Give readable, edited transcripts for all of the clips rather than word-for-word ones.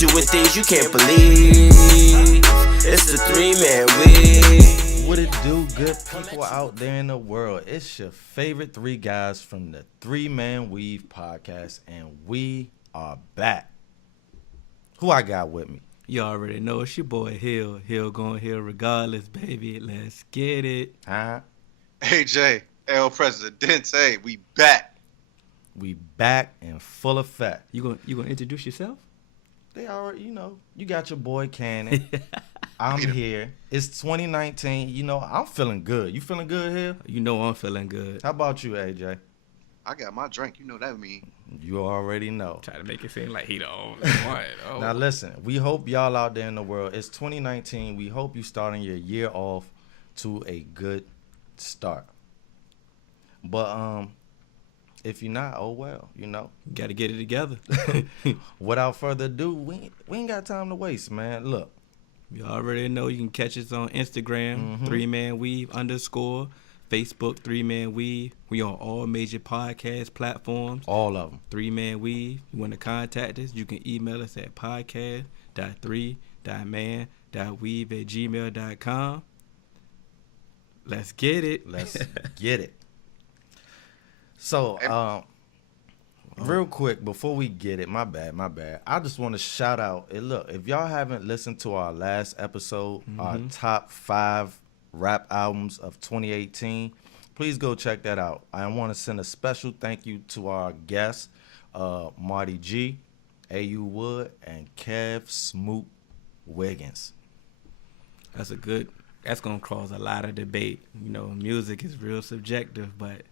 doing things you can't believe. It's the 3-Man Weave. What it do, good people out there in the world? It's your favorite three guys from the 3-Man Weave podcast, and we are back. Who I got with me? You already know it's your boy Hill. Hill going Hill regardless, baby. Let's get it. Huh? AJ, El Presidente, we back. We back in full effect. You gonna introduce yourself? They already, you got your boy Cannon. I'm here. It's 2019. I'm feeling good. You feeling good, Hill? You know I'm feeling good. How about you, AJ? I got my drink. You know what that mean. You already know. Try to make it seem like he the only one. Oh. Now listen, we hope y'all out there in the world, it's 2019. We hope you starting your year off to a good start. But if you're not, oh well, Got to get it together. Without further ado, we ain't got time to waste, man. Look. You already know you can catch us on Instagram, 3-Man Weave _ Facebook, 3-Man Weave. We on all major podcast platforms. All of them. 3-Man Weave. You want to contact us, you can email us at podcast.3.man.weave@gmail.com. Let's get it. Let's get it. So, real quick, before we get it, my bad. I just want to shout out. Look, if y'all haven't listened to our last episode, our top 5 rap albums of 2018, please go check that out. I want to send a special thank you to our guests, Marty G, A.U. Wood, and Kev Smoot Wiggins. That's going to cause a lot of debate. Music is real subjective, but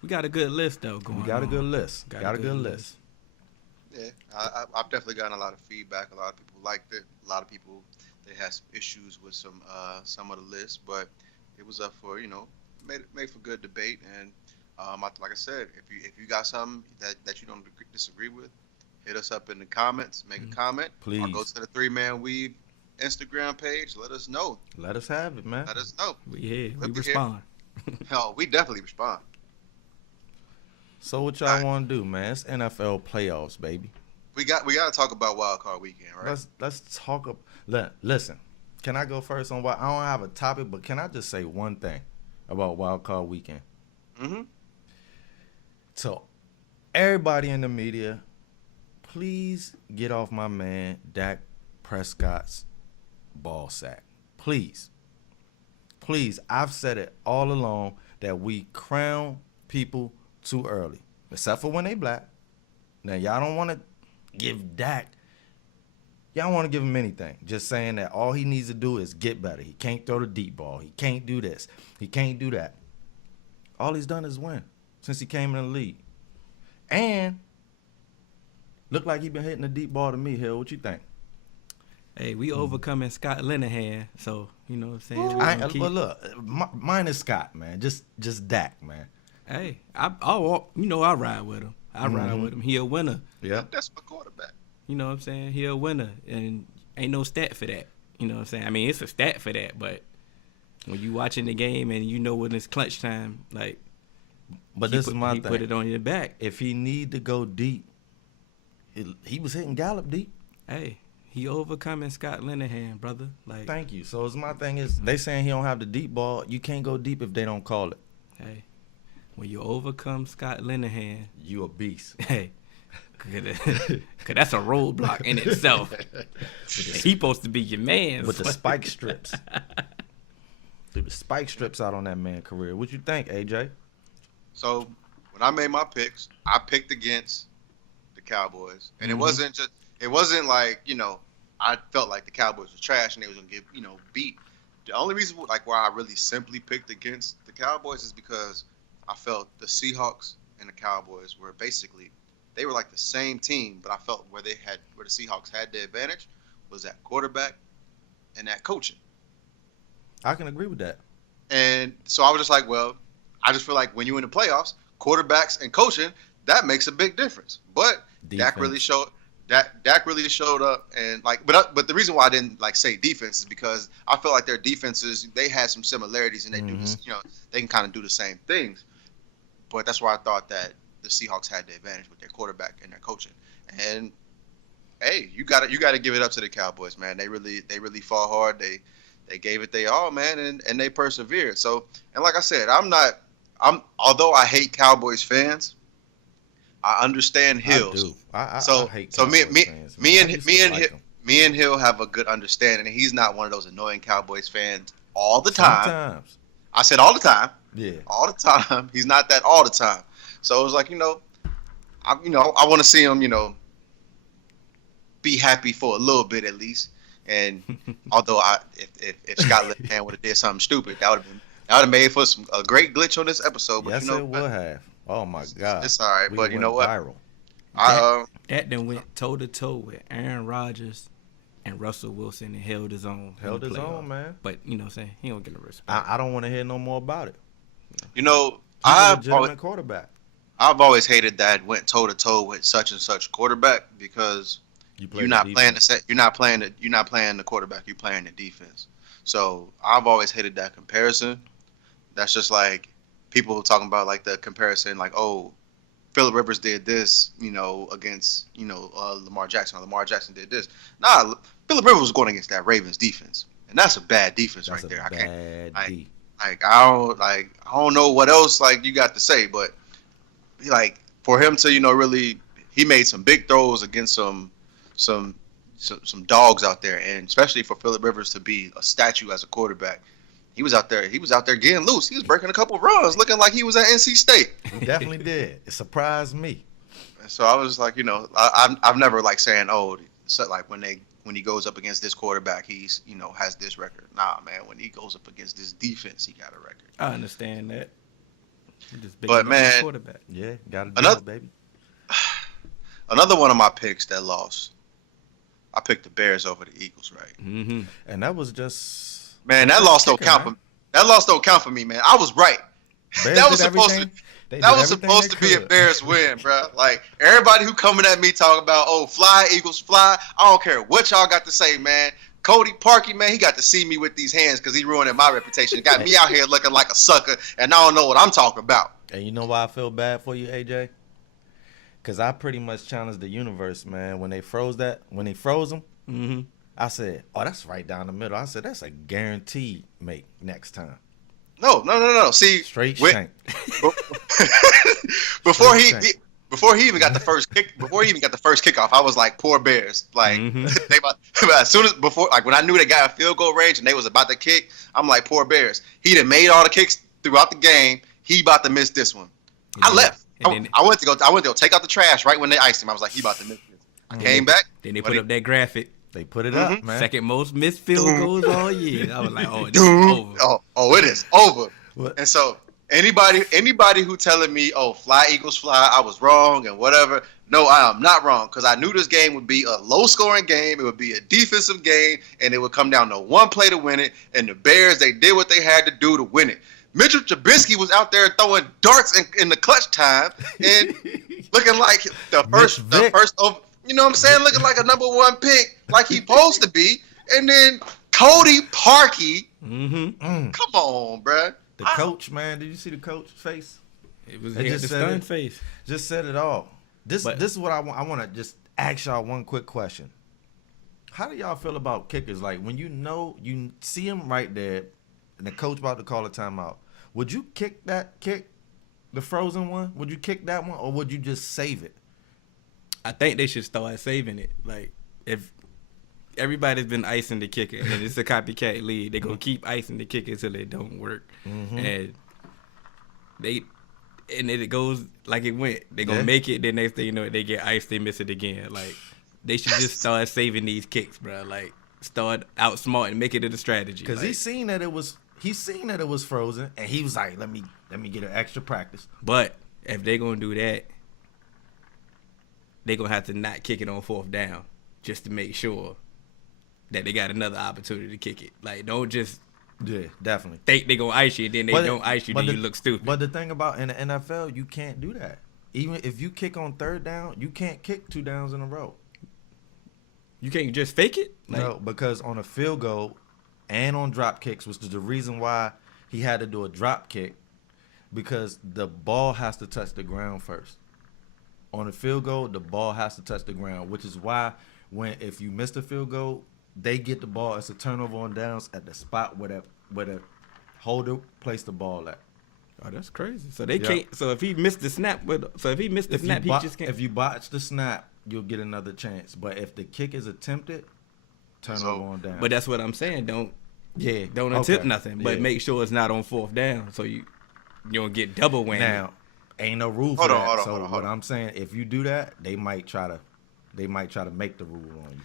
we got a good list, though, going on. We got a good list. Got a good list. Yeah, I've definitely gotten a lot of feedback. A lot of people liked it. A lot of people, they had some issues with some of the lists, but it was up for, made for good debate. And like I said, if you got something that you don't disagree with, hit us up in the comments, make a comment. Please. Or go to the 3-Man Weave Instagram page. Let us know. Let us have it, man. Let us know. We here. We'll We be respond. Hell, we definitely respond. So what y'all want to do, man? It's NFL playoffs, baby. We got to talk about Wild Card Weekend, right? Let's talk. Listen, can I go first on what? I don't have a topic, but can I just say one thing about Wild Card Weekend? So, everybody in the media, please get off my man Dak Prescott's ball sack. Please. I've said it all along that we crown people too early, except for when they black. Now, y'all don't want to give Dak. Y'all want to give him anything. Just saying that all he needs to do is get better. He can't throw the deep ball. He can't do this. He can't do that. All he's done is win since he came in the league. And look like he been hitting the deep ball to me, Hill. What you think? Hey, we overcoming Scott Linehan, so, you know what I'm saying? Well, look, mine is Scott, man. Just Dak, man. Hey, I'll I ride with him. Ride with him. He a winner. Yeah. That's my quarterback. You know what I'm saying? He a winner, and ain't no stat for that. You know what I'm saying? I mean, it's a stat for that, but when you watching the game and when it's clutch time, like, but this is my thing. He put it on your back. If he need to go deep, he was hitting Gallup deep. Hey, he overcoming Scott Linehan, brother. Like, thank you. So my thing is, they saying he don't have the deep ball. You can't go deep if they don't call it. Hey, when you overcome Scott Linehan, you a beast. Hey, cause that's a roadblock in itself. He supposed to be your man with the spike strips. Threw the spike strips out on that man career. What you think, AJ? So when I made my picks, I picked against the Cowboys, and it wasn't like I felt like the Cowboys were trash and they was gonna get beat. The only reason why I really simply picked against the Cowboys is because I felt the Seahawks and the Cowboys were basically, they were like the same team, but I felt where the Seahawks had the advantage was that quarterback and that coaching. I can agree with that. And so I was just like, well, I just feel like when you're in the playoffs, quarterbacks and coaching, that makes a big difference. But Defense. Dak really showed up, and but the reason why I didn't say defense is because I feel like their defenses, they had some similarities and they do this, they can kind of do the same things. But that's why I thought that the Seahawks had the advantage with their quarterback and their coaching. And hey, hey, you got to give it up to the Cowboys, man. They really fought hard. They gave it their all, man, and they persevered. So, and like I said, although I hate Cowboys fans, I understand Hills. I hate so Cowboys fans, man. me and Hill have a good understanding. And he's not one of those annoying Cowboys fans all the time. Sometimes. I said all the time. Yeah. All the time. He's not that all the time. So it was like, I want to see him, be happy for a little bit at least. And although if Scott Linehan would have did something stupid, that would have made for a great glitch on this episode. But Yes, it would have. Oh my God. It's all right. But you know what? Viral. That then went toe to toe with Aaron Rodgers and Russell Wilson and held his own. Held his own, man. But you know what I'm saying? He don't get no respect. I don't want to hear no more about it. He's a legitimate quarterback. I've always hated that went toe to toe with such and such quarterback because you're not playing the quarterback, you're playing the defense. So I've always hated that comparison. That's just like people talking about like the comparison, like, oh, Phillip Rivers did this, against Lamar Jackson. Or Lamar Jackson did this. Nah, Phillip Rivers was going against that Ravens defense, and that's a bad defense right there. I don't know what else like you got to say, but like for him to really he made some big throws against some dogs out there, and especially for Phillip Rivers to be a statue as a quarterback, he was out there getting loose. He was breaking a couple of runs, looking like he was at NC State. He definitely did. It surprised me. So I was like, I've never like saying, oh, so like when he goes up against this quarterback, he's has this record. Nah, man, when he goes up against this defense, he got a record. I understand that. But man, quarterback. Yeah, got to do it, baby. Another one of my picks that lost. I picked the Bears over the Eagles, right? Mm-hmm. And that was just that loss don't count for. That loss don't count for me, man. I was right. That was supposed to be a Bears win, bro. Like everybody who coming at me talking about, oh, fly Eagles, fly. I don't care what y'all got to say, man. Cody Parkey, man, he got to see me with these hands because he ruining my reputation. Got me out here looking like a sucker, and I don't know what I'm talking about. And you know why I feel bad for you, AJ? Because I pretty much challenged the universe, man. When they froze them, mm-hmm. I said, oh, that's right down the middle. I said, that's a guaranteed make next time. No. See, straight shank. Before he even got the first kickoff, I was like, poor Bears. Like as soon as when I knew they got a field goal range and they was about to kick, I'm like, poor Bears. He done made all the kicks throughout the game. He about to miss this one. I left. I went to go take out the trash right when they iced him. I was like, he about to miss this. I came back. Then they put up that graphic. They put it up, man. Second most missed field goals all year. I was like, oh, this is over. Oh, it is over. What? And so anybody who telling me, oh, fly Eagles fly, I was wrong and whatever. No, I am not wrong because I knew this game would be a low-scoring game. It would be a defensive game, and it would come down to one play to win it. And the Bears, they did what they had to do to win it. Mitchell Trubisky was out there throwing darts in the clutch time and looking like the first over. You know what I'm saying? Looking like a number one pick, like he's supposed to be. And then Cody Parkey. Mm-hmm. Come on, bruh. The coach, man. Did you see the coach's face? It was the stunned face. Just said it all. This is what I want. I want to just ask y'all one quick question. How do y'all feel about kickers? Like when you see him right there, and the coach about to call a timeout, would you kick the frozen one? Would you kick that one, or would you just save it? I think they should start saving it. Like if everybody's been icing the kicker and it's a copycat league, they're gonna keep icing the kicker until it don't work. Mm-hmm. And then it goes like it went. They're gonna make it, then next thing you know, they get iced, they miss it again. Like they should just start saving these kicks, bro. Like start outsmart and make it a strategy. Because he's seen that it was frozen, and he was like, let me get an extra practice. But if they're gonna do that, they're going to have to not kick it on fourth down just to make sure that they got another opportunity to kick it. Like, don't just definitely think they're going to ice you, and then they don't ice you, then you look stupid. But the thing about in the NFL, you can't do that. Even if you kick on third down, you can't kick 2 downs in a row. You can't just fake it? No, because on a field goal and on drop kicks, which is the reason why he had to do a drop kick, because the ball has to touch the ground first. On a field goal, the ball has to touch the ground, which is why when if you miss the field goal, they get the ball. It's a turnover on downs at the spot where the holder placed the ball at. Oh, that's crazy. So they can't. So if he missed the snap, he just can't. If you botch the snap, you'll get another chance. But if the kick is attempted, turnover on downs. But that's what I'm saying. Don't okay. attempt nothing. But Yeah. make sure it's not on 4th down, so you don't get double whammy. Now, ain't no rule for Hold on, that. hold on, So hold on, what hold on. I'm saying, if you do that, they might try to make the rule on you.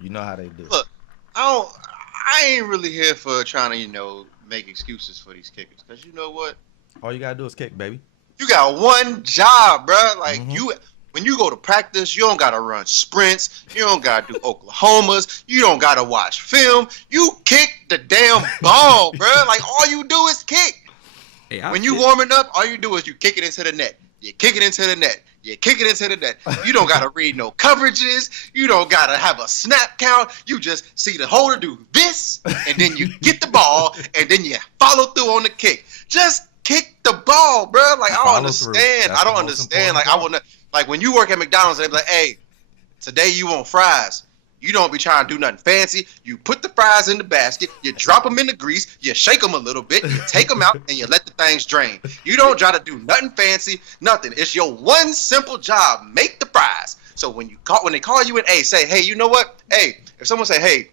You know how they do. Look, I ain't really here for trying to, make excuses for these kickers. Because you know what? All you gotta do is kick, baby. You got one job, bro. Like, Mhm. when you go to practice, you don't got to run sprints. You don't got to do Oklahomas. You don't got to watch film. You kick the damn ball, bro. Like, all you do is kick. Hey, When you warming up, all you do is you kick it into the net. You kick it into the net. You kick it into the net. You don't got to read no coverages. You don't got to have a snap count. You just see the holder do this, and then you get the ball, and then you follow through on the kick. Just kick the ball, bro. Like, I don't Follow understand. through. That's I don't the most understand. Like, important I wouldn't. Like, when you work at McDonald's, they be like, hey, today you want fries. You don't be trying to do nothing fancy. You put the fries in the basket, you drop them in the grease, you shake them a little bit, you take them out, and you let the things drain. You don't try to do nothing fancy, nothing. It's your one simple job: make the fries. So when they call you in, say, hey, you know what? Hey, if someone say, hey,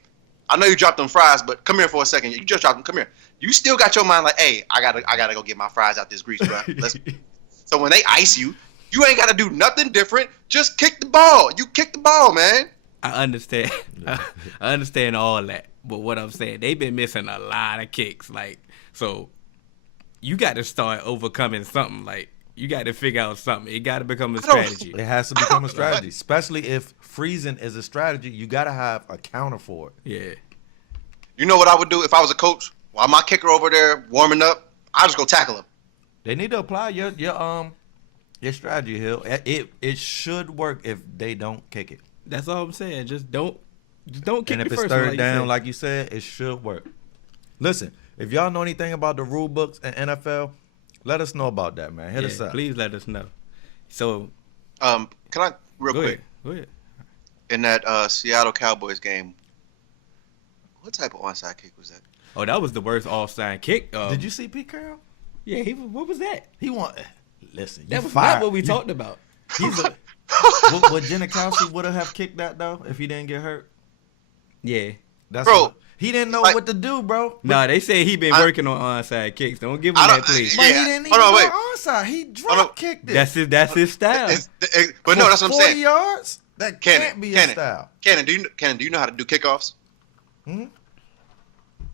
I know you dropped them fries, but come here for a second. You just dropped them. Come here. You still got your mind like, hey, I gotta go get my fries out this grease, bro. So when they ice you, you ain't gotta do nothing different. Just kick the ball. You kick the ball, man. I understand. I understand all that. But what I'm saying, they've been missing a lot of kicks. Like, so you got to start overcoming something. Like, you got to figure out something. It got to become a strategy. It has to become a strategy, especially if freezing is a strategy. You gotta have a counter for it. Yeah. You know what I would do if I was a coach? While my kicker over there warming up, I just go tackle him. They need to apply your strategy, Hill. It should work if they don't kick it. That's all I'm saying. Just don't kick And if the it's first third one, down, said. like you said, it should work. Listen, if y'all know anything about the rule books and NFL, let us know about that, man. Hit us up. Please let us know. So, Can I real go quick? ahead. In that Seattle Cowboys game, what type of onside kick was that? Oh, that was the worst offside kick. Did you see Pete Carroll? Yeah, what was that? He want. Listen, That you was fired. not what we talked about. He's a. Would Janikowski would have kicked that though if he didn't get hurt? Yeah. That's Bro, what, he didn't know like- what to do, bro. Nah, they say he been working on onside kicks. Don't give him I that, don't- please. But Yeah. he didn't even Hold on, go wait. onside. He drop kicked it. That's his style. But no, that's what I'm 40 saying. yards? That can't be his style. Cannon, do you know how to do kickoffs? Hmm?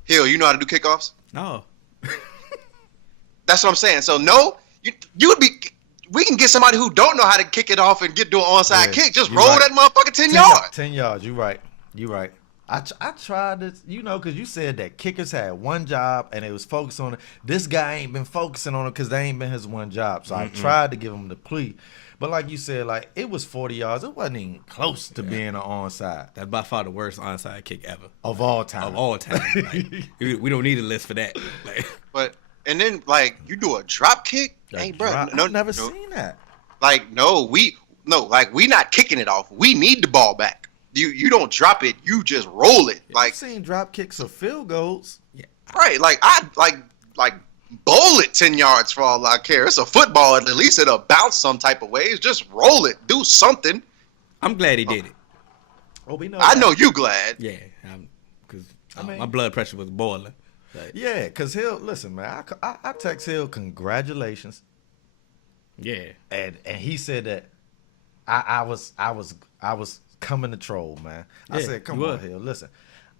Hill, you know how to do kickoffs? No. That's what I'm saying. So no, you would be. We can get somebody who don't know how to kick it off and do an onside Yeah, kick. Just you're roll right. that motherfucker 10 yards. 10 yards. You right. I tried this, because you said that kickers had one job and it was focused on it. This guy ain't been focusing on it because they ain't been his one job. So I tried to give him the plea. But like you said, like it was 40 yards. It wasn't even close to being an onside That's by far the worst onside kick ever. of all time. Of all time. Like, we don't need a list for that. Like, And then like you do a drop kick. Hey, bro, I've never seen that. Like we not kicking it off. We need the ball back. You don't drop it. You just roll it. I've seen drop kicks of field goals. Right. Like I like bowl it 10 yards for all I care. It's a football. At least it'll bounce some type of ways. Just roll it. Do something. I'm glad he did it. Oh, we know. I that. know you glad. Yeah. Because I mean- my blood pressure was boiling. Yeah, because Hill, listen, man, I text Hill, congratulations. Yeah. And he said that I was coming to troll, man. I Yeah, said, come you on, were. Hill, listen.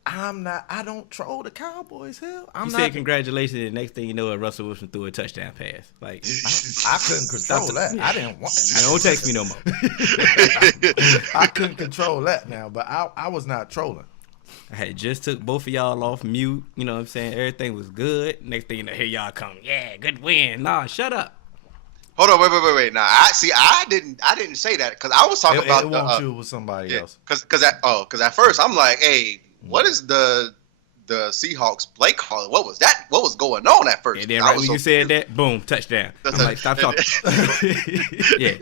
I don't troll the Cowboys, Hill. You said congratulations, and the next thing you know, Russell Wilson threw a touchdown pass. Like, I couldn't control that. I didn't want don't text me no more. I couldn't control that now, but I was not trolling. I had just took both of y'all off mute. You know what I'm saying? Everything was good. Next thing you know, here y'all come. Yeah, good win. Nah, shut up. Hold on, wait. Now, I didn't say that because I was talking about it the. won't you with somebody else. Because at first I'm like, hey, what is the Seahawks play calling? What was that? What was going on at first? And then I right was when you said that, boom, touchdown. I'm like, stop talking. Yeah.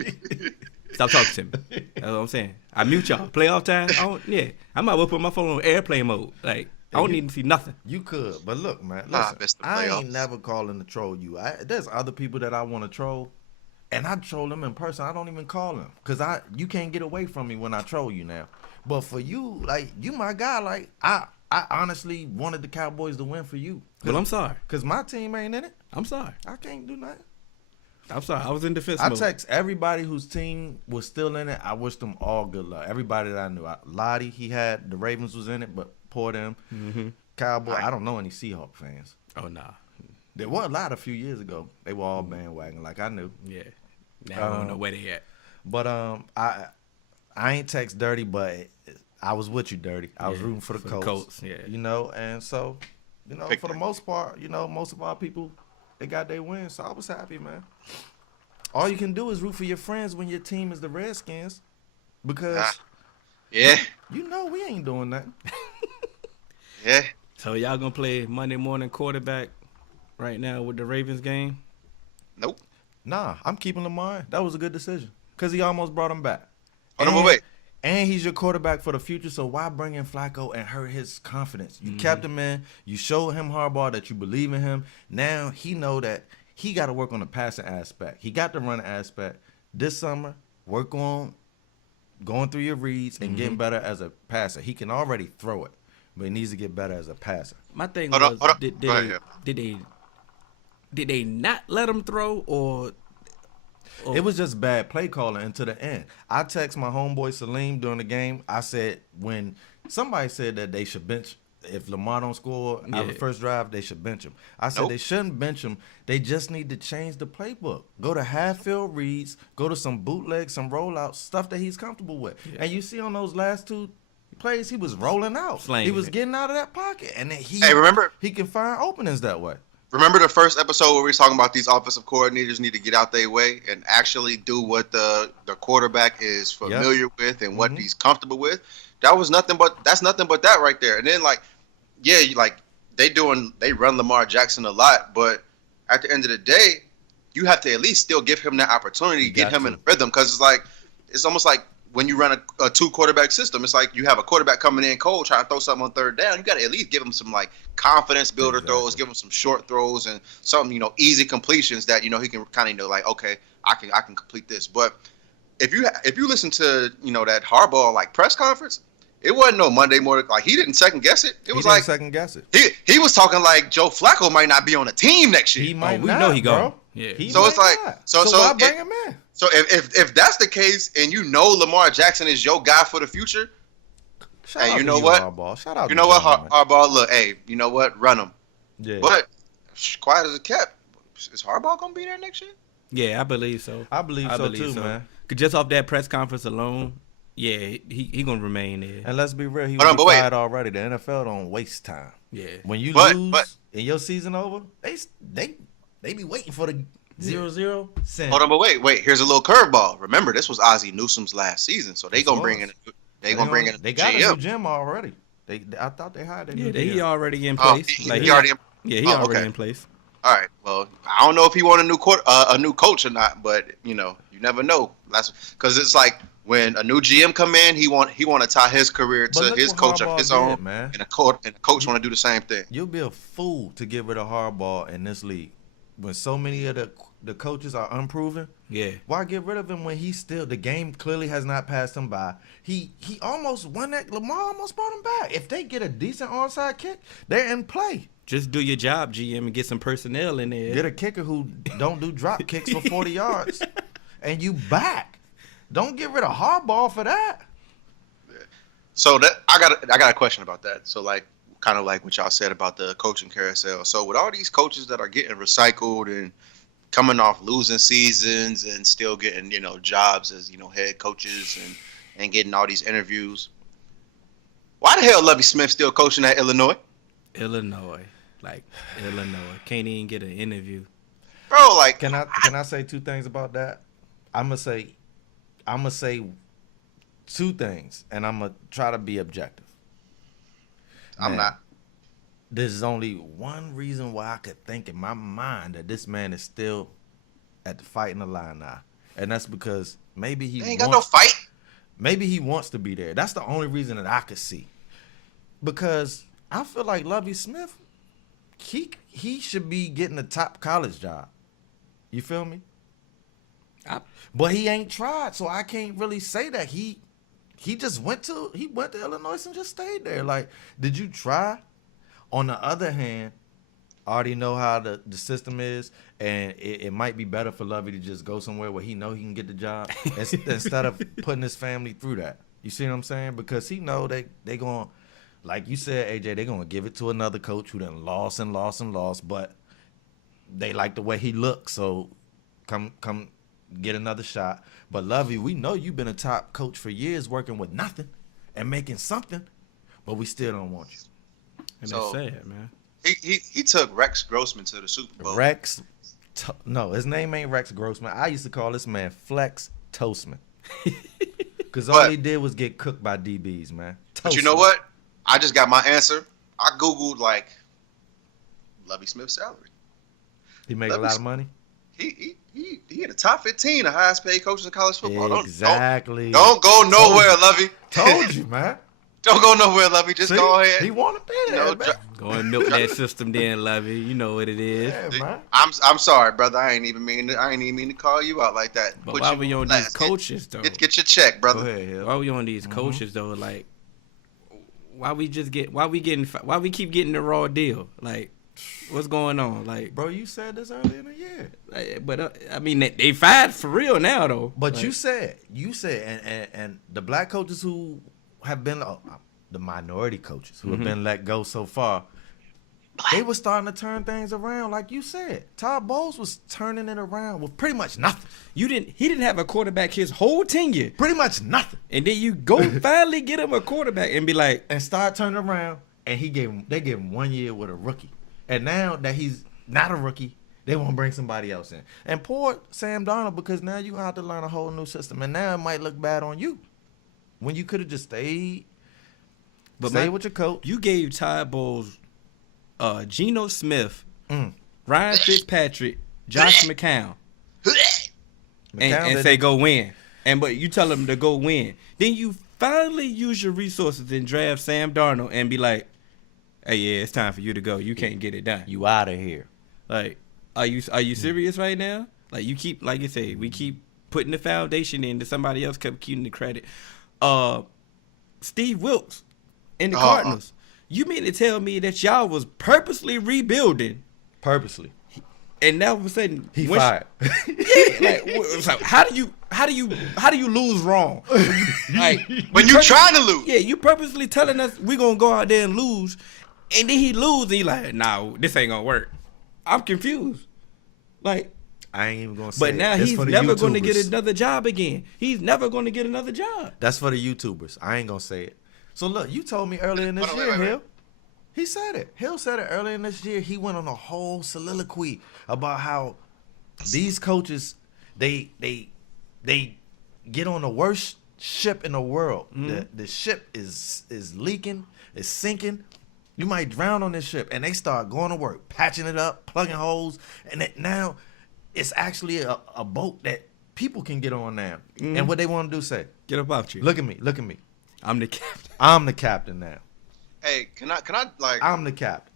Stop talking to me. That's what I'm saying. I mute y'all. Playoff time. I might well put my phone on airplane mode. Like I don't need to see nothing. You could, but look, man. Nah, Listen, missed the I playoffs. ain't never calling to troll you. There's other people that I want to troll, and I troll them in person. I don't even call them because you can't get away from me when I troll you now. But for you, like you my guy. Like I honestly wanted the Cowboys to win for you. Well, I'm sorry. Cause my team ain't in it. I'm sorry. I can't do nothing. I'm sorry. I was in defense I mode. text everybody whose team was still in it. I wish them all good luck. Everybody that I knew. Lottie, he had the Ravens was in it, but poor them. Mm-hmm. Cowboy. I don't know any Seahawk fans. Oh nah. There were a lot a few years ago. They were all bandwagon, like I knew. Yeah. Now I don't know where they at. But I ain't text Dirty, but I was with you, Dirty. I was rooting for the Colts. Yeah. You know, and so, you know, Pick for the them. most part, you know, most of our people, they got their win. So I was happy, man. All you can do is root for your friends when your team is the Redskins, because Yeah. you know we ain't doing nothing. Yeah. So y'all gonna play Monday morning quarterback right now with the Ravens game? Nope. Nah, I'm keeping Lamar. That was a good decision because he almost brought him back. Hold on, wait. And he's your quarterback for the future, so why bring in Flacco and hurt his confidence? You kept him in. You showed him Harbaugh that you believe in him. Now he know that he got to work on the passing aspect. He got the run aspect. This summer, work on going through your reads and getting better as a passer. He can already throw it, but he needs to get better as a passer. My thing Hold on, was, hold on. did Go ahead, they not let him throw or It was just bad play calling into the end. I text my homeboy Salim during the game. I said when somebody said that they should bench if Lamar don't score out the first drive, they should bench him. I said Nope. they shouldn't bench him. They just need to change the playbook. Go to half field reads. Go to some bootlegs, some rollouts, stuff that he's comfortable with. And you see on those last two plays, he was rolling out. Slanging He was it. getting out of that pocket, and then Hey, remember he can find openings that way. Remember the first episode where we was talking about these offensive coordinators need to get out their way and actually do what the quarterback is familiar with and what he's comfortable with? That's nothing but that right there. And then they run Lamar Jackson a lot, but at the end of the day, you have to at least still give him that opportunity to get him in a rhythm, because it's almost like when you run a two quarterback system, it's like you have a quarterback coming in cold trying to throw something on third down. You got to at least give him some confidence builder throws, give him some short throws and some easy completions that he can kind of okay, I can complete this. But if you listen to that Harbaugh press conference, it wasn't no Monday morning. He didn't second guess it. It was He didn't second guess it. he was talking like Joe Flacco might not be on the team next year. He might we not, know he bro. gone. Yeah. He So it's might like- not. so why it- bring him in? So if that's the case, and Lamar Jackson is your guy for the future, Shout Hey, out you to know what? Harbaugh. Shout out you to know what, John, man. Harbaugh, look, hey, you know what, run him. Yeah. But quiet as a cat, is Harbaugh gonna be there next year? Yeah, I believe so. I believe so too, man. 'Cause just off that press conference alone, yeah, he gonna remain there. And let's be real, he Hold on, was but wait. fired already. The NFL don't waste time. Yeah. When you But- lose but- and your season over, they be waiting for the 0-0 send. Hold on, but wait. Here's a little curveball. Remember, this was Ozzie Newsome's last season, so they Yes, gonna it bring was. in. They gonna bring in a They got a GM. new gym already. I thought they hired a Yeah, new he GM. already in Oh, place. he Like, already in- Yeah, he Oh, already okay. in place. All right. Well, I don't know if he want a new coach or not, but you never know. That's because it's like when a new GM come in, he want to tie his career But to look his what coach Harbaugh of his did, own, man. and a coach want to do the same thing. You'll be a fool to get rid of Harbaugh in this league when so many of the coaches are unproven. Yeah. Why get rid of him when the game clearly has not passed him by? He almost won that. Lamar almost brought him back. If they get a decent onside kick, they're in play. Just do your job, GM, and get some personnel in there. Get a kicker who don't do drop kicks for 40 yards, and you back. Don't get rid of Harbaugh for that. So that I got a question about that. So kind of like what y'all said about the coaching carousel. So with all these coaches that are getting recycled and coming off losing seasons and still getting jobs as head coaches and getting all these interviews, why the hell Lovie Smith still coaching at Illinois? Illinois. Can't even get an interview. Bro, Can I say two things about that? I'm gonna say two things, and I'm gonna try to be objective. I'm Man, not. There's only one reason why I could think in my mind that this man is still at the fighting the line now, and that's because maybe he They ain't got no fight. maybe he wants to be there. That's the only reason that I could see. Because I feel like Lovie Smith, he should be getting a top college job. You feel me? But he ain't tried, so I can't really say that he just went to Illinois and just stayed there. Like, did you try? On the other hand, I already know how the system is, and it might be better for Lovie to just go somewhere where he know he can get the job instead of putting his family through that. You see what I'm saying? Because he know they going, like you said, AJ, they gonna give it to another coach who done lost and lost and lost, but they like the way he looks, so come get another shot. But Lovie, we know you've been a top coach for years, working with nothing and making something, but we still don't want you. And So- that's sad, man. He took Rex Grossman to the Super Bowl. No, his name ain't Rex Grossman. I used to call this man Flex Toastman. Because all But- he did was get cooked by DBs, man. But you know Toastman. what? I just got my answer. I Googled, like, Lovie Smith's salary. He make a Lovie lot of money? He in the top 15 of highest paid coaches in college football. Exactly. Don't go nowhere, Lovie. Told you, man. Don't go nowhere, Lovie. Just See? go ahead. He want to be there, No, man. Go and milk that system then, Lovey. You know what it is. Yeah, man. I'm sorry, brother. I ain't even mean to call you out like that. But Put why you we on last. these coaches, though? Get your check, Go brother. ahead, Hill. Why we on these coaches, though? Like, why we keep getting the raw deal? Like, what's going on? Like, Bro, you said this earlier in the year. but I mean, they fired for real now, though. But like, you said, and the black coaches who have been, the minority coaches who have been let go so far, they were starting to turn things around, like you said. Todd Bowles was turning it around with pretty much nothing. he didn't have a quarterback his whole tenure, Pretty much nothing. and then you go finally get him a quarterback and be like, And start turning around, and they gave him 1 year with a rookie. And now that he's not a rookie, they want to bring somebody else in. And poor Sam Darnold, because now you have to learn a whole new system, and now it might look bad on you when you could have just stayed with your coach. you gave Todd Bowles, Geno Smith, Mm. Ryan Fitzpatrick, Josh McCown, and say go win. But you tell them to go win. Then you finally use your resources and draft Sam Darnold and be like, hey, yeah, it's time for you to go. You can't get it done. You out of here. Like, are you serious right now? Like, you keep, like you say, we keep putting the foundation in that somebody else kept keeping the credit. Steve Wilkes in the Cardinals. You mean to tell me that y'all was purposely rebuilding, Purposely. and now all of a sudden He when- fired. Yeah, like, so how do you lose wrong? Like, When you trying to lose. yeah, you purposely telling us we gonna go out there and lose, and then he lose, and you like, nah, this ain't gonna work. I'm confused. Like, I ain't even going to say but now it. It's he's for the never going to get YouTubers. another job again. He's never going to get another job. That's for the YouTubers. I ain't going to say it. So, look, you told me earlier in this Hold on, year, wait. Hill. He said it. Hill said it earlier in this year. He went on a whole soliloquy about how these coaches, they get on the worst ship in the world. The ship is leaking, it's sinking. You might drown on this ship, and they start going to work, patching it up, plugging holes, and now it's actually a boat that people can get on now. And what they want to do, say, Get up out you. look at me. I'm the captain. I'm the captain now. Hey, can I like I'm the captain.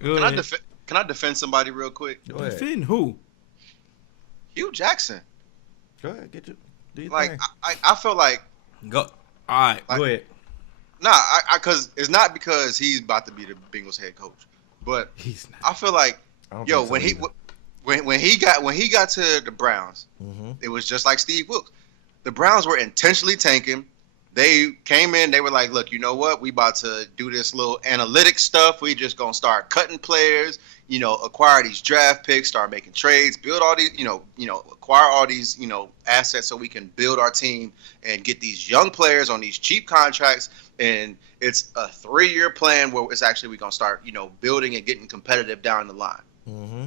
can I defend somebody real quick? Go ahead. Defend who? Hugh Jackson. Go ahead. Do your Like thing. I feel like Go. All right, Like- go ahead. because it's not because he's about to be the Bengals head coach, but He's not. I feel like I don't yo think so when he got to the Browns, it was just like Steve Wilkes. The Browns were intentionally tanking. They came in. They were like, "Look, you know what? We about to do this little analytics stuff. We just gonna start cutting players. Acquire these draft picks, start making trades, build all these, acquire all these, assets so we can build our team and get these young players on these cheap contracts. And it's a 3-year plan where it's actually we're gonna start, building and getting competitive down the line. Mm-hmm.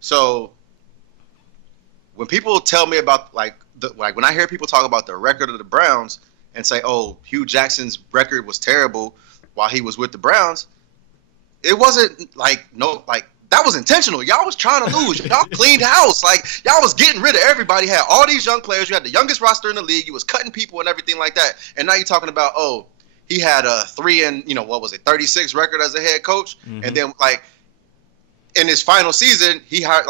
So when people tell me about when I hear people talk about the record of the Browns and say, "Oh, Hugh Jackson's record was terrible while he was with the Browns," it wasn't like that was intentional. Y'all was trying to lose. Y'all cleaned house. Like, y'all was getting rid of everybody. Had all these young players. You had the youngest roster in the league. You was cutting people and everything like that. And now you're talking about, oh, he had a 36 record as a head coach. Mm-hmm. And then, like, in his final season, he hired,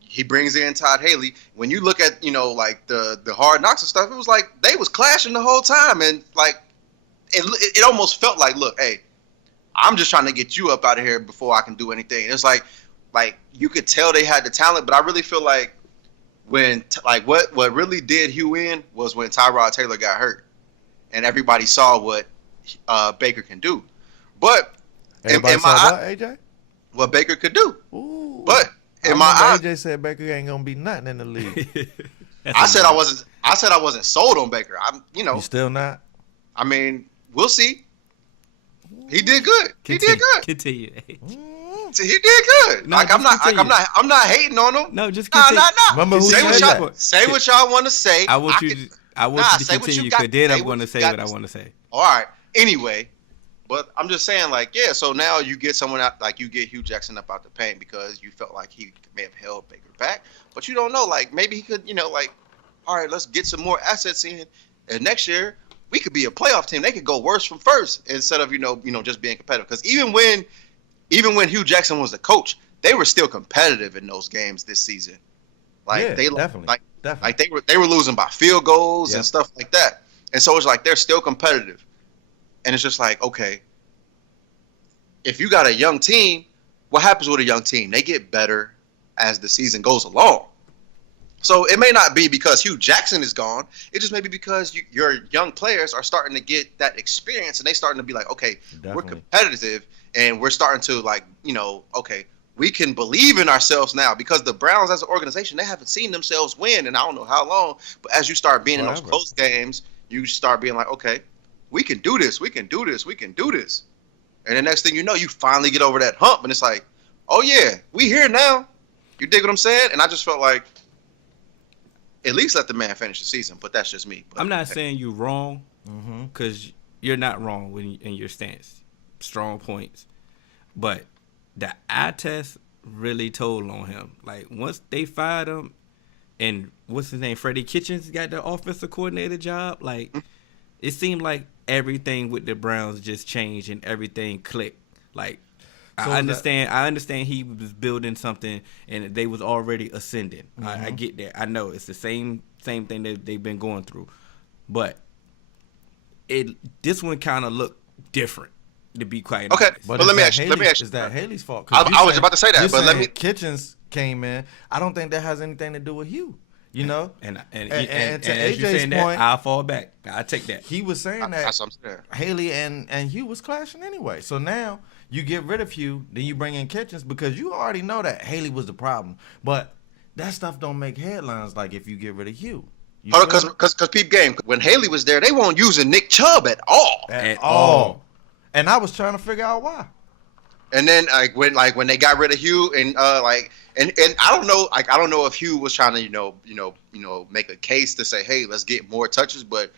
he brings in Todd Haley. When you look at, like, the Hard Knocks and stuff, it was like they was clashing the whole time. And, like, it almost felt like, look, hey, I'm just trying to get you up out of here before I can do anything. It's like you could tell they had the talent, but I really feel like what really did Hugh in was when Tyrod Taylor got hurt, and everybody saw what Baker can do. But Everybody saw what, AJ? What Baker could do. Ooh. But in my eyes, AJ said Baker ain't gonna be nothing in the league. I said I wasn't sold on Baker. You still not? I mean, we'll see. He did good. He did good. Continue. He did good. No, like I'm not hating on him. No, just continue. Nah. Remember who said that? Say what y'all want to say. I want you to continue, because then I'm going to say what I want to say. All right. Anyway, but I'm just saying, like, yeah. So now you get someone out, like you get Hugh Jackson up out the paint because you felt like he may have held Baker back, but you don't know. Like maybe he could, like, all right, let's get some more assets in, and next year we could be a playoff team. They could go worse from first instead of just being competitive. Because even when Hugh Jackson was the coach, they were still competitive in those games this season. Like yeah, definitely. Like they were losing by field goals and stuff like that. And so it's like they're still competitive. And it's just like, okay, if you got a young team, what happens with a young team? They get better as the season goes along. So it may not be because Hugh Jackson is gone. It just may be because your young players are starting to get that experience, and they starting to be like, okay, we're competitive, and we're starting to, like, okay, we can believe in ourselves now, because the Browns as an organization, they haven't seen themselves win in I don't know how long. But as you start being in those close games, you start being like, okay, we can do this, we can do this, we can do this. And the next thing you know, you finally get over that hump, and it's like, oh yeah, we here now. You dig what I'm saying? And I just felt like, at least let the man finish the season, but that's just me. But, I'm not saying you're wrong, because you're not wrong in your stance. Strong points. But the eye test really told on him. Like, once they fired him, and what's his name, Freddie Kitchens got the offensive coordinator job, like, it seemed like everything with the Browns just changed and everything clicked. Like, so I understand he was building something and they was already ascending. I get that. I know it's the same thing that they've been going through. But this one kind of looked different, to be quite honest. Okay, but let me ask you. Is that Haley's fault? I was about to say that, but let me. Kitchens came in. I don't think that has anything to do with Hugh. And to AJ's point, I'll fall back. I'll take that. He was saying that Haley and Hugh was clashing anyway. So now you get rid of Hugh, then you bring in Kitchens, because you already know that Haley was the problem. But that stuff don't make headlines like if you get rid of Hugh. Because peep game, when Haley was there, they weren't using Nick Chubb at all. At all. And I was trying to figure out why. And then when they got rid of Hugh and and I don't know if Hugh was trying to make a case to say, hey, let's get more touches, but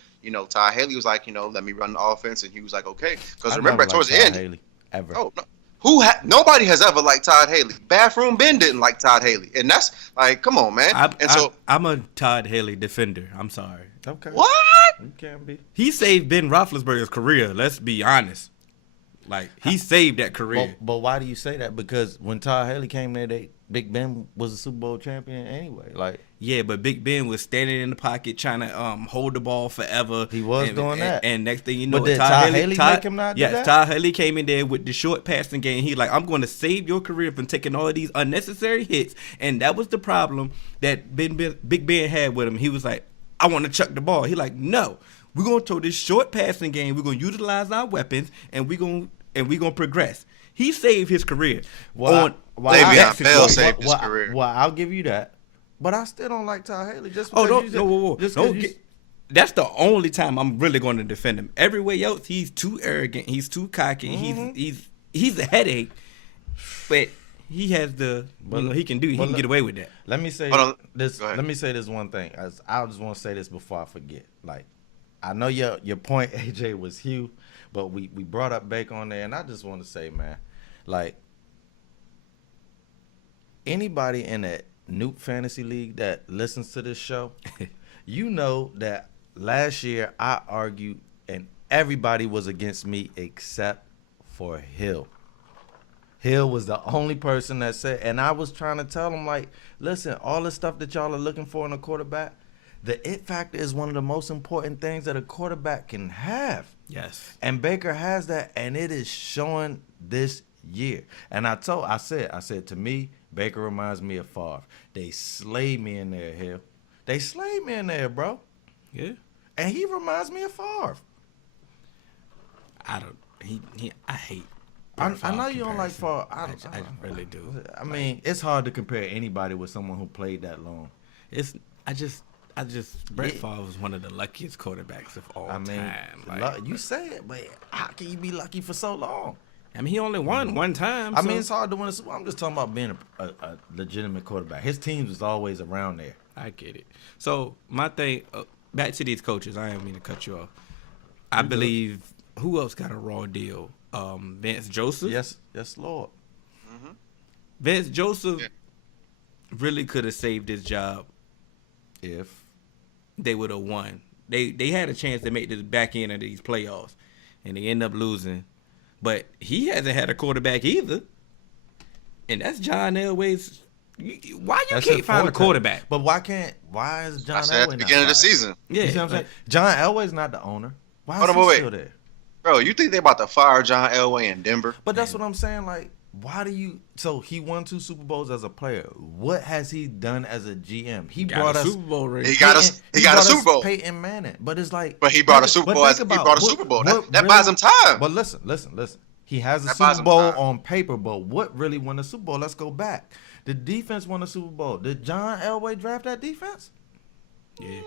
Todd Haley was like, let me run the offense, and he was like, okay, because remember towards the end, Haley, ever. Oh, no. Nobody has ever liked Todd Haley. Bathroom Ben didn't like Todd Haley, and that's like, come on, man. I'm a Todd Haley defender. I'm sorry. Okay. What? You can't be. He saved Ben Roethlisberger's career. Let's be honest. Like, he saved that career. But why do you say that? Because when Todd Haley came there, Big Ben was a Super Bowl champion anyway. Like, yeah, but Big Ben was standing in the pocket trying to hold the ball forever. He was doing that. And next thing you know, but did Todd Haley make him not do that? Yes, Todd Haley came in there with the short passing game. He like, I'm going to save your career from taking all of these unnecessary hits. And that was the problem that Big Ben had with him. He was like, I want to chuck the ball. He like, no. We're going to throw this short passing game. We're going to utilize our weapons, and we're going to progress. He saved his career. Well, Bell saved his career. Well, I'll give you that. But I still don't like Todd Haley. That's the only time I'm really going to defend him. Everywhere else, he's too arrogant. He's too cocky. He's a headache. But he has he can get away with that. Let me say this. Let me say this one thing. I just want to say this before I forget. Like, I know your point, AJ, was Hugh, but we brought up Baker on there, and I just want to say, man, like, anybody in that Newt Fantasy League that listens to this show, you know that last year I argued and everybody was against me except for Hill. Hill was the only person that said, and I was trying to tell him, like, listen, all the stuff that y'all are looking for in a quarterback, the it factor is one of the most important things that a quarterback can have. Yes. And Baker has that, and it is showing this year. And I said to me, Baker reminds me of Favre. They slayed me in there, Hill. They slayed me in there, bro. Yeah. And he reminds me of Favre. I don't. I hate. I know you don't like comparison. Favre. I really do. I mean, it's hard to compare anybody with someone who played that long. Brett Favre was one of the luckiest quarterbacks of all time. Like, you say it, but how can you be lucky for so long? I mean, he only won one time. I mean, it's hard to win a Super Bowl. I'm just talking about being a legitimate quarterback. His team was always around there. I get it. So my thing, back to these coaches. I didn't mean to cut you off. I believe who else got a raw deal? Vance Joseph. Yes, Lord. Mm-hmm. Vance Joseph really could have saved his job If they would have won. They had a chance to make the back end of these playoffs, and they end up losing. But he hasn't had a quarterback either, and that's John Elway's. Why you can't find a quarterback? But why is John I said at Elway the not beginning of the fired? season. Yeah, You see what I'm saying? John Elway's not the owner. Why is Hold on, he wait. still there? Bro, you think they about to fire John Elway in Denver? But that's what I'm saying. Like, why do you? So he won 2 Super Bowls as a player. What has he done as a GM? He got brought a us Super Bowl ring. He got a Super Bowl. Peyton Manning. But it's like, But he brought a Super Bowl. He brought a Super Bowl. That buys him time. But listen. He has a That buys Super him Bowl time. on paper, but what really won the Super Bowl? Let's go back. The defense won the Super Bowl. Did John Elway draft that defense? Yeah.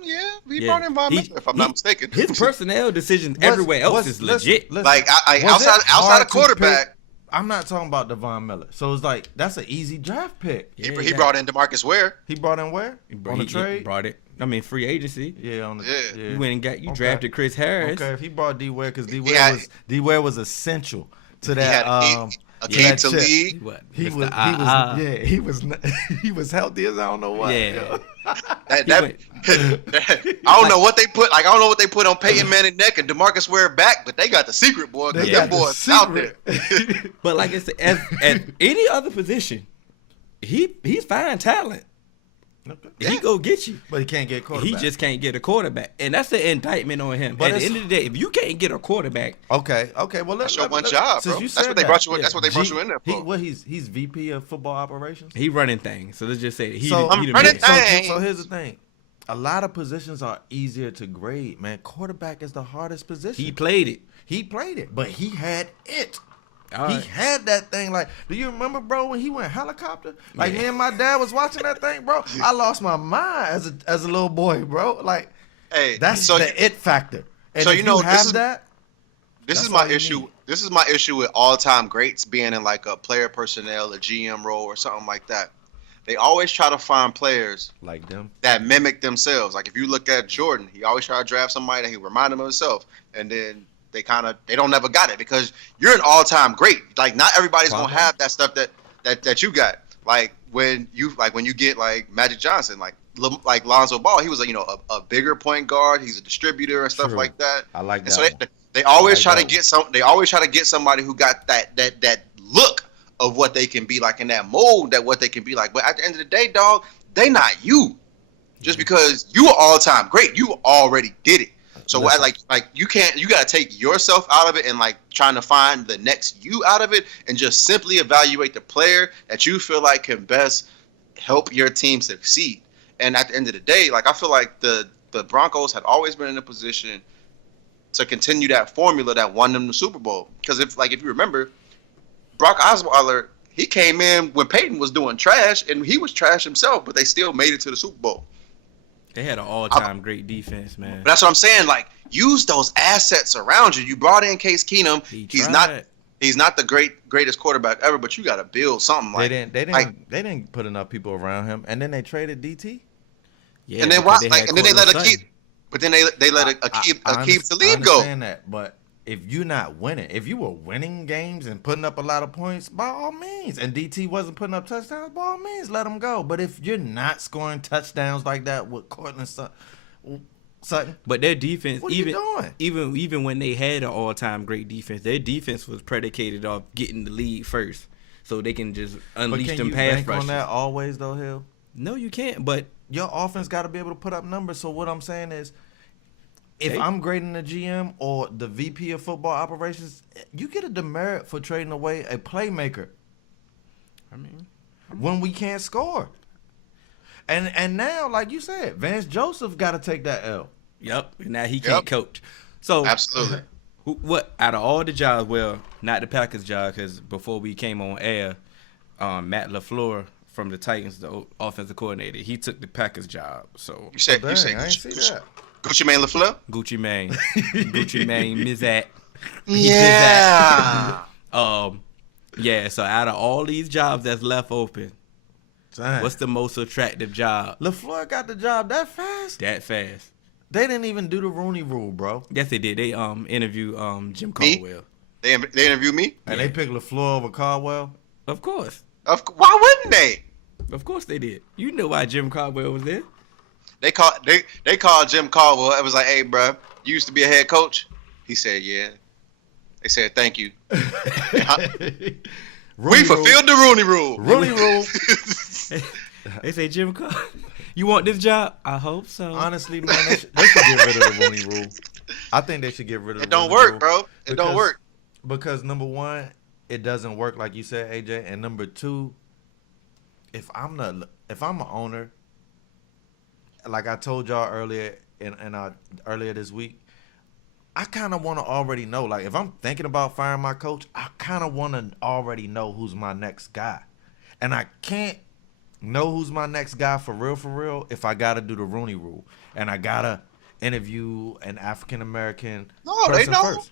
Yeah, he brought in Von Miller, if I'm not mistaken. His personnel decisions everywhere else is legit. Like Was it outside hard of to quarterback, pick? I'm not talking about Devon Miller. So it's like that's an easy draft pick. he brought in DeMarcus Ware. He brought in where? On the trade? Brought it. I mean, free agency. Yeah, on the Yeah. You went and got Okay. drafted Chris Harris. Okay, if he brought D Ware, because had- D Ware was essential to He that. had Akeem that to chip. lead. What? He Mr. was, Ah-ah. he was he was healthy as I don't know what. Yeah. I He went- don't know what they put. Like I don't know what they put on Peyton Manning neck and DeMarcus Ware back, but they got the secret, boy. They Them got the boys out there. secret. But like I said, at any other position, he's fine talent. Okay. He go get you. But he can't get quarterback. He just can't get a quarterback, and that's the indictment on him. But At the it's- end of the day, if you can't get a quarterback, Okay. Well, That's your one job, since bro. you That's said what they that, brought you. That's what they brought you in there for. He's VP of football operations. he running things. So let's just say that he. So, he the running man. things. so here's the thing. A lot of positions are easier to grade, man. Quarterback is the hardest position. He played it. He played it, but he had it. All He right. had that thing. Like, do you remember, bro, when he went helicopter? Like, Yeah. me and my dad was watching that thing, bro. I lost my mind as a little boy, bro. Like, Hey, that's so the it factor. And so if you know, have this is- that. this That's is my all you issue. need. This is my issue with all-time greats being in like a player personnel, a GM role, or something like that. They always try to find players Like them. that mimic themselves. Like if you look at Jordan, he always try to draft somebody that he remind him of himself, and then they don't never got it because you're an all-time great. Like not everybody's gonna Probably. have that stuff that you got. Like when you get like Magic Johnson, like Lonzo Ball, he was a bigger point guard. He's a distributor and stuff True. like that. I like And that. so one. they always Like try to that get some. They always try to get somebody who got that look of what they can be like in that mold that what they can be like. But at the end of the day, dog, they not you. Just because you are all time great, you already did it. So Listen. you got to take yourself out of it and like trying to find the next you out of it and just simply evaluate the player that you feel like can best help your team succeed. And at the end of the day, like I feel like the Broncos had always been in a position to continue that formula that won them the Super Bowl. Because if you remember, Brock Osweiler, he came in when Peyton was doing trash, and he was trash himself, but they still made it to the Super Bowl. They had an all-time great defense, man. But that's what I'm saying. Like, use those assets around you. You brought in Case Keenum. He's not the greatest quarterback ever, but you got to build something like. They didn't put enough people around him, and then they traded DT. Yeah, and then because why? had And then they let Cortland Akeem. But then they let Akeem I Talib go. understand that, but if you're not winning, if you were winning games and putting up a lot of points, by all means, and DT wasn't putting up touchdowns, by all means, let him go. But if you're not scoring touchdowns like that with Cortland Sutton, But their defense, what are you doing? even when they had an all-time great defense, their defense was predicated off getting the lead first, so they can just But unleash can them you pass bank on rushes. that always, though, Hill? No, you can't. But Your offense got to be able to put up numbers. So what I'm saying is, if They- I'm grading the GM or the VP of football operations, you get a demerit for trading away a playmaker I mean, when we can't score. And now, like you said, Vance Joseph got to take that L. yep. Now he can't coach. So Absolutely. what out of all the jobs? Well, not the Packers job, because before we came on air, Matt LaFleur from the Titans, the offensive coordinator, he took the Packers job. So You said Dang, I ain't see Gucci, that. Gucci Mane LaFleur? Gucci Mane, Gucci Mane, Mizat. Yeah. Yeah. So out of all these jobs that's left open, Dang. what's the most attractive job LaFleur got the job that fast? that fast? They didn't even do the Rooney Rule, bro. Yes, they did. They interviewed Jim Me? Caldwell. They interviewed me? And they picked LaFleur over Caldwell. Of course. Why wouldn't they? Of course they did. You know why Jim Caldwell was there. They called Jim Caldwell. It was like, hey, bro, you used to be a head coach? He said, yeah. They said, thank you. Rooney We fulfilled the Rooney Rule. Rooney Rule. They say, Jim Caldwell, you want this job? I hope so. Honestly, man, they should get rid of the Rooney Rule. I think they should get rid of It the don't Rooney work, Rule. bro. It don't work. Because number one, it doesn't work like you said, AJ. And number two, if I'm an owner, like I told y'all earlier earlier this week, I kind of want to already know. Like, if I'm thinking about firing my coach, I kind of want to already know who's my next guy. And I can't know who's my next guy for real, if I got to do the Rooney Rule. And I got to interview an African-American No, they person know. first.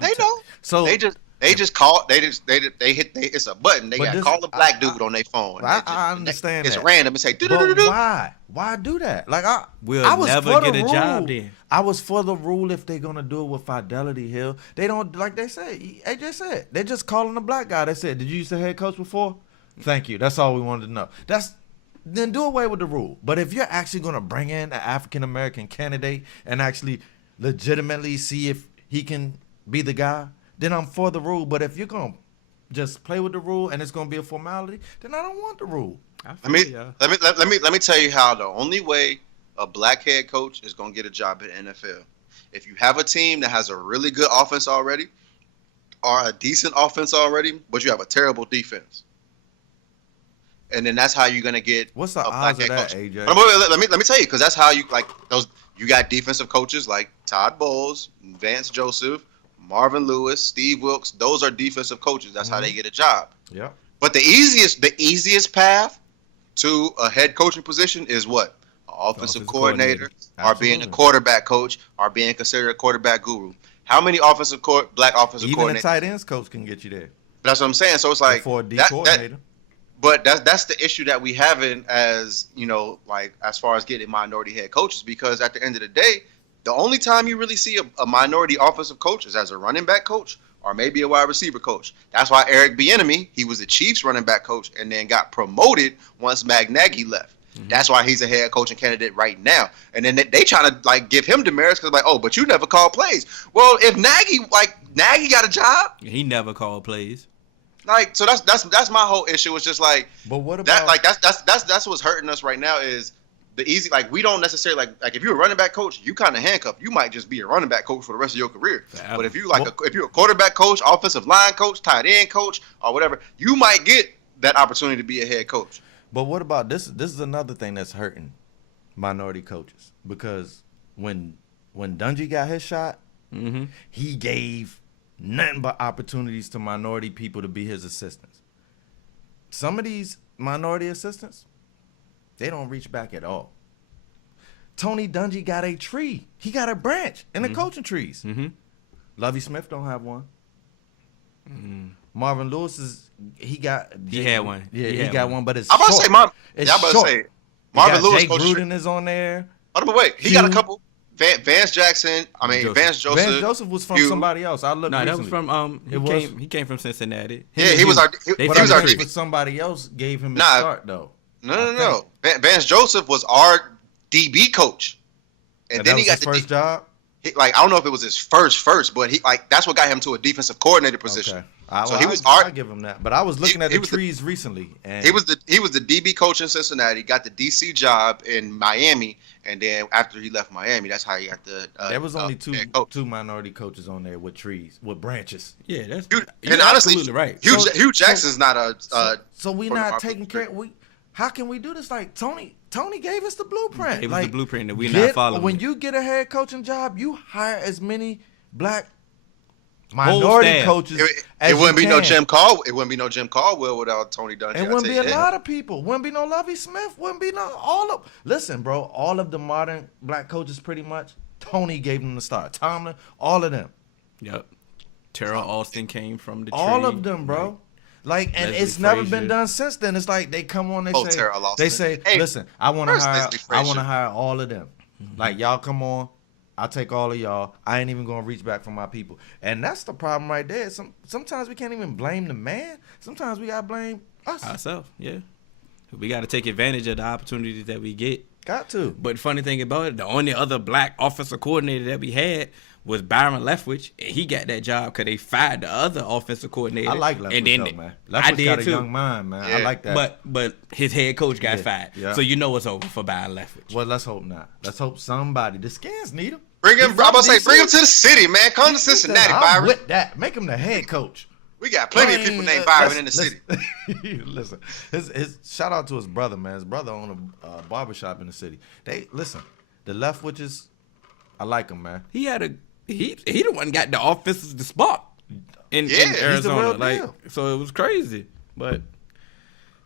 They know. So They just call. They hit. It's a button. They But got to this- call the black dude on their phone. I understand It's that. random. It's like, But do-do-do-do. why? Why do that? Like We'll I was never for get the a rule. job then. I was for the rule if they're gonna do it with Fidelity Hill. They don't, like they said. AJ said they're just calling the black guy. They said, "Did you used to head coach before?" Thank you. That's all we wanted to know. Then do away with the rule. But if you're actually gonna bring in an African American candidate and actually legitimately see if he can be the guy, then I'm for the rule. But if you're gonna just play with the rule and it's gonna be a formality, then I don't want the rule. Let me tell you how the only way a black head coach is gonna get a job in the NFL. If you have a team that has a really good offense already, or a decent offense already, but you have a terrible defense, and then that's how you're gonna get What's the a odds black of head that, coach. AJ? But let me tell you, because that's how you like those. You got defensive coaches like Todd Bowles, Vance Joseph, Marvin Lewis, Steve Wilkes. Those are defensive coaches. That's how they get a job. Yep. But the easiest path to a head coaching position is what? An offensive coordinator, or being a Absolutely. quarterback coach, or being considered a quarterback guru. How many black offensive Even a coordinators? tight ends coach can get you there. That's what I'm saying. So it's like For a D that- coordinator. but that's the issue that we having as, you know, like as far as getting minority head coaches, because at the end of the day, the only time you really see a minority offensive coach is as a running back coach or maybe a wide receiver coach. That's why Eric Bieniemy, he was the Chiefs running back coach and then got promoted once Matt Nagy left. Mm-hmm. That's why he's a head coaching candidate right now. And then they trying to like give him demerits because like, oh, but you never call plays. Well, if Nagy got a job, He never called plays. like, so that's my whole issue. It's just like But what that, about like that's what's hurting us right now is the easy, like we don't necessarily like if you're a running back coach, you kind of handcuffed. You might just be a running back coach for the rest of your career. Forever. But if you if you're a quarterback coach, offensive line coach, tight end coach, or whatever, you might get that opportunity to be a head coach. But what about this? This is another thing that's hurting minority coaches, because when Dungy got his shot, Mm-hmm. he gave nothing but opportunities to minority people to be his assistants. Some of these minority assistants, they don't reach back at all. Tony Dungy got a tree. He got a branch in the coaching trees. Mm-hmm. Lovie Smith don't have one. Marvin Lewis He had one. Yeah, He he had got one. one, but it's I'm about to short. say, It's I'm about to short. say, You Marvin got Lewis Jake coaches. Gruden is on there. Oh, but wait, he got a couple. Vance Jackson. I mean Joseph. Vance Joseph. Vance Joseph was from you- somebody else. I looked No, that recently. was from It was? he came from Cincinnati. Him Yeah, and he was Hugh, our. they But He I was our think DB. but somebody else gave him his Nah. start though. No. Vance Joseph was our DB coach, and And then that he was got his the first job. like I don't know if it was his first, but he like that's what got him to a defensive coordinator position. Okay. So he was our- I give him that. But I was looking at he the was the- trees recently, and He was the DB coach in Cincinnati, got the DC job in Miami, and then after he left Miami, that's how he got the. there was only head coach. two minority coaches on there with trees, with branches. Yeah, that's Hugh- you're and honestly, absolutely right. Hugh Jackson's not a. So we from not our taking care. How can we do this? Like Tony gave us the blueprint. It was like, the blueprint that we're not following. When you get a head coaching job, you hire as many black minority staff. coaches as It wouldn't you be no can. Jim Caldwell. It wouldn't be no Jim Caldwell without Tony Dungy. It wouldn't be a lot of people. Wouldn't be no Lovie Smith. Wouldn't be no all of. Listen, bro. All of the modern black coaches, pretty much, Tony gave them the start. Tomlin, all of them. Yep. Terrell Austin came from the All tree. of them, bro. Like, and Leslie it's never Frazier. been done since then. It's like they come on, they Oh, say, Terrell Austin. they say, Hey, listen, I want to where's hire, Leslie I want to Frazier? hire all of them. Like, y'all come on, I'll take all of y'all. I ain't even gonna reach back for my people, and that's the problem right there. Sometimes we can't even blame the man. Sometimes we gotta blame us. Ourselves, yeah. We got to take advantage of the opportunities that we get. Got to. But funny thing about it, the only other black offensive coordinator that we had was Byron Leftwich, and he got that job because they fired the other offensive coordinator. I like Leftwich, and then though, man. I Leftwich did got a too. young mind, man. I Yeah. like that. But his head coach got Yeah, fired, yeah. so you know it's over for Byron Leftwich. Well, let's hope not. Let's hope somebody. The Skins need him. Bring him. He's I'm about to say, from bring him DC. to the city, man. Come to Cincinnati, I'm Byron. with that. Make him the head coach. We got plenty of people named Byron in the city. Listen, his shout out to his brother, man. His brother owned a barbershop in the city. They listen, the Leftwiches, I like them, man. He had a he the one got the offenses the spot in Yeah, he's the Arizona, real like deal. so it was crazy. But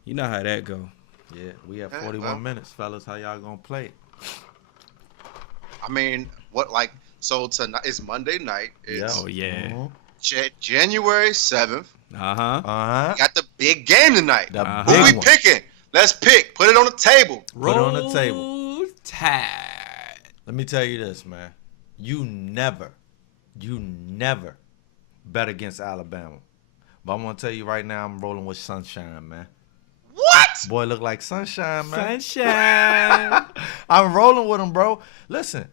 you know how that go. Yeah, we have Yeah, 41 well. minutes, fellas. How y'all gonna play it? I mean, what like so tonight is Monday night. It's Oh, yeah. Uh January 7th. Uh-huh. huh. Got the big game tonight. The Uh-huh. Who big we one. picking? Let's pick. Put it on the table. Put it on the table. Roll Tide. Let me tell you this, man. You never bet against Alabama. But I'm gonna tell you right now, I'm rolling with Sunshine, man. What? Boy, look like Sunshine, man. Sunshine. I'm rolling with him, bro. Listen,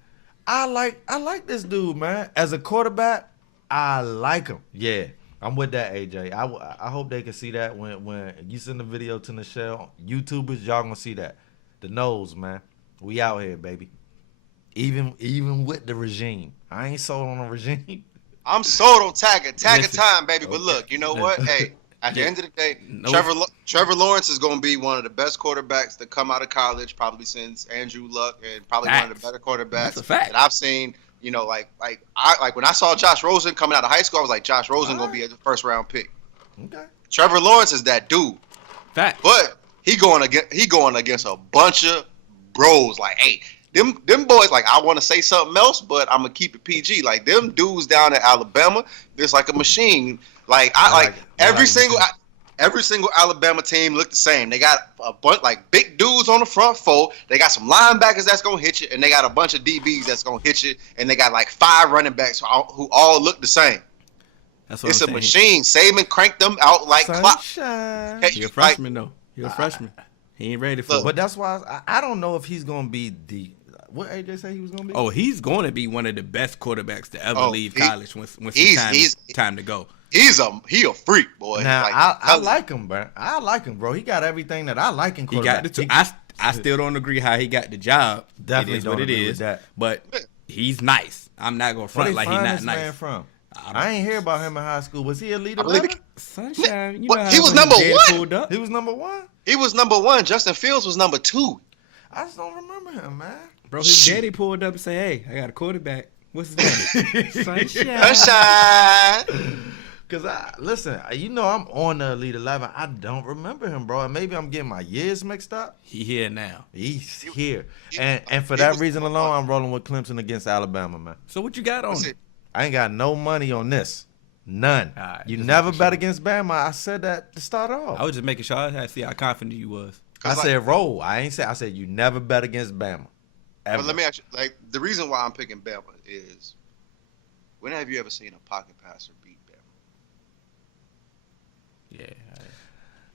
I like this dude, man. As a quarterback, I like him. Yeah, I'm with that, AJ. I hope they can see that when you send the video to Nichelle. YouTubers, y'all gonna see that. The nose, man. We out here, baby. Even with the regime, I ain't sold on the regime. I'm sold on Taggart. Taggart Listen. time, baby. But look, you know what? Hey, at the end of the day, No. Trevor Lawrence is going to be one of the best quarterbacks to come out of college, probably since Andrew Luck, and probably one of Facts. the better quarterbacks That's a fact. that I've seen. You know, like when I saw Josh Rosen coming out of high school, I was like, Josh Rosen going to be a first round pick. Okay. Trevor Lawrence is that dude, Fact. but he going against a bunch of bros. Like, hey, them boys, like, I want to say something else, but I'm gonna keep it PG. Like, them dudes down in Alabama, it's like a machine. Like, I like like it. I every like single. machine. Every single Alabama team look the same. They got a bunch like big dudes on the front four. They got some linebackers that's gonna hit you, and they got a bunch of DBs that's gonna hit you, and they got like 5 running backs who all look the same. That's what It's a I'm saying. machine. Saban cranked them out like clock. Sunshine. Hey, He a like, freshman though. He a freshman. He ain't ready for Look, it. But that's why I don't know if he's gonna be the what AJ said he was gonna be. Oh, he's going to be one of the best quarterbacks to ever Oh, leave he- college once he's- it's time to go. he a freak, boy. Now Like, I like him, bro. I like him, bro. He got everything that I like in He quarterback. got the two. I still don't agree how he got the job. Definitely it is don't what it agree with is. that. But he's nice. I'm not gonna Where front they like he's find not this man nice. from? I don't- I ain't hear about him in high school. Was he a leader? I believe it- Sunshine. You What? know how He was when number dad one? pulled up? He was number one. he was number 1. Justin Fields was number 2. I just don't remember him, man. Bro, his Shit. daddy pulled up and said, "Hey, I got a quarterback. What's his name? Sunshine." Sunshine. Cause listen, you know I'm on the Elite 11. I don't remember him, bro. And maybe I'm getting my years mixed up. He here now. He's here, and for he that was reason number alone, one. I'm rolling with Clemson against Alabama, man. So what you got on That's it? it. I ain't got no money on this, none. All right, You just never making bet sure. against Bama. I said that to start off. I was just making sure I had to see how confident you was. I said roll. I ain't say. I said you never bet against Bama. Ever. But let me ask you, like, the reason why I'm picking Bama is, when have you ever seen a pocket passer beat Bama? Yeah.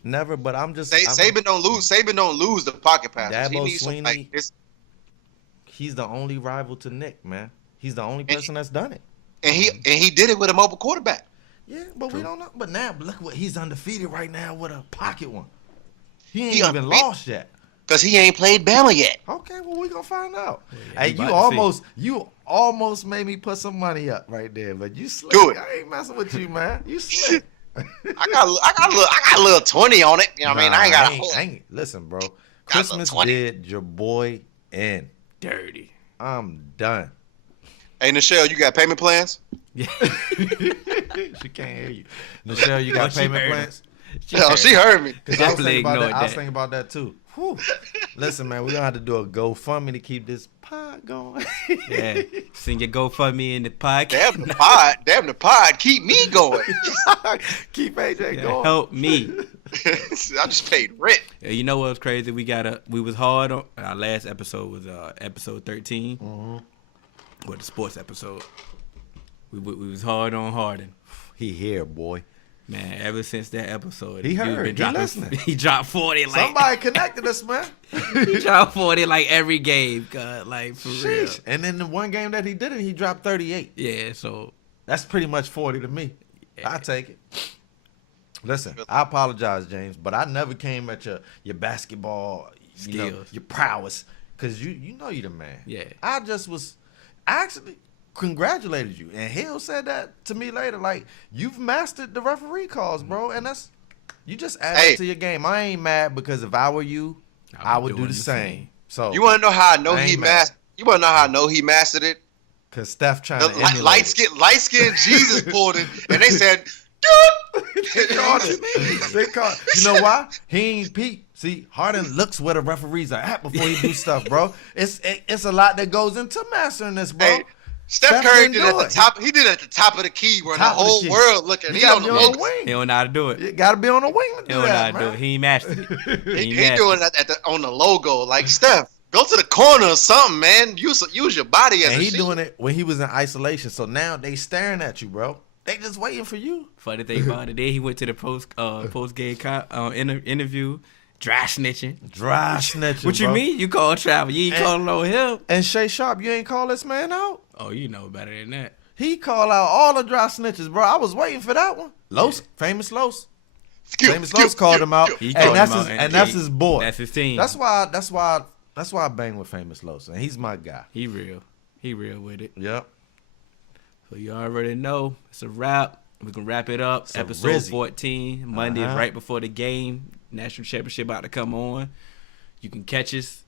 Never, but I'm just. Saban don't lose. Saban don't lose the pocket passes. He Dabo needs some, like, Swinney, he's the only rival to Nick, man. He's the only person that's done it. and he did it with a mobile quarterback. Yeah, but we don't know. But now, look what he's undefeated right now with a pocket one. He ain't He even undefeated. lost yet. Because he ain't played Bama yet. Okay, well we gonna find out. yeah, Hey, we about to see. you almost made me put some money up right there, but you slick. Do it. I ain't messing with you, man. You slick. I got a little 20 on it. You know what I mean? I ain't got a whole. Listen, bro. little Christmas 20. did your boy in. Dirty. I'm done. Hey, Nichelle, you got payment plans? Yeah. She can't hear you. Michelle, you got Well, she payment heard plans? She heard me. Because I was Definitely thinking about that. ignored I was that. thinking about that too. Whew. Listen, man, we're gonna have to do a GoFundMe to keep this pod going. Yeah. Send your GoFundMe in the podcast. Damn the pod, keep me going. Keep AJ Yeah, going. help me. I just paid rent. Yeah, you know what was crazy? We was hard on our last episode was episode 13. Mm-hmm. Or the sports episode. We was hard on Harden. He here, boy. Man, ever since that episode, He dude's heard. been He dropping, listening. he dropped 40 like Somebody connected us, man. he dropped 40 like every game, God, like for real. Sheesh. And then the one game that he did it, he dropped 38. Yeah, so That's pretty much 40 to me. Yeah. I take it. Listen, I apologize, James, but I never came at your basketball, Skills. your prowess, because you know you the man. Yeah. I actually congratulated you, and Hill said that to me later. Like, you've mastered the referee calls, bro, and you just added Hey. to your game. I ain't mad because if I were you, I would do the same. So You want to know how I know I he ain't mad. mastered? You want to know how I know he mastered it? because Steph trying The to emulate light skin Jesus pulled it, and they said, They called it. They called. You know why? He ain't peep. See, Harden looks where the referees are at before he do stuff, bro. It's a lot that goes into mastering this, bro. Hey, Steph Steph Curry didn't did do it at the it. top. He did it at the top of the key where Top the of the whole key. world looking. You He gotta on be the on the wing. wing. he don't know how to do it. You gotta be on the wing to He do don't know how that, to do it. man. He ain't mastered it. He mastered doing it on the logo. Like, Steph, go to the corner or something, man. Use your body as And a he shield. doing it when he was in isolation. So now they staring at you, bro. They just waiting for you. Funny thing about it, then he went to the post game interview, dry snitching. Dry snitching. What you bro. mean? You call travel? You ain't And- calling on him? And Shay Sharp, you ain't call this man out. Oh, you know better than that. He called out all the dry snitches, bro. I was waiting for that one. Los, famous Los. Famous Los called him out, He and called that's him his out, and that's his boy. That's his team. That's why I bang with Famous Los, and he's my guy. He real. He real with it. Yep. So you already know it's a wrap. We can wrap it up. It's a Episode Rizzy. 14. Monday is Uh-huh. right before the game. National championship about to come on. You can catch us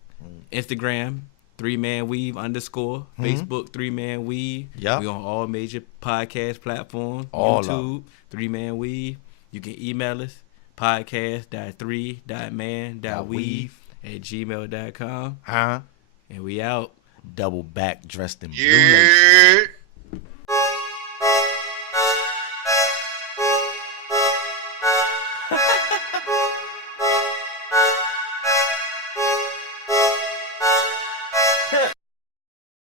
Instagram 3manweave_. Facebook 3manweave. Yep. We on all major podcast platforms. All of YouTube 3manweave. You can email us podcast.3.man.weave@gmail.com. Huh? And we out. Double back dressed in blue lace. Yeah.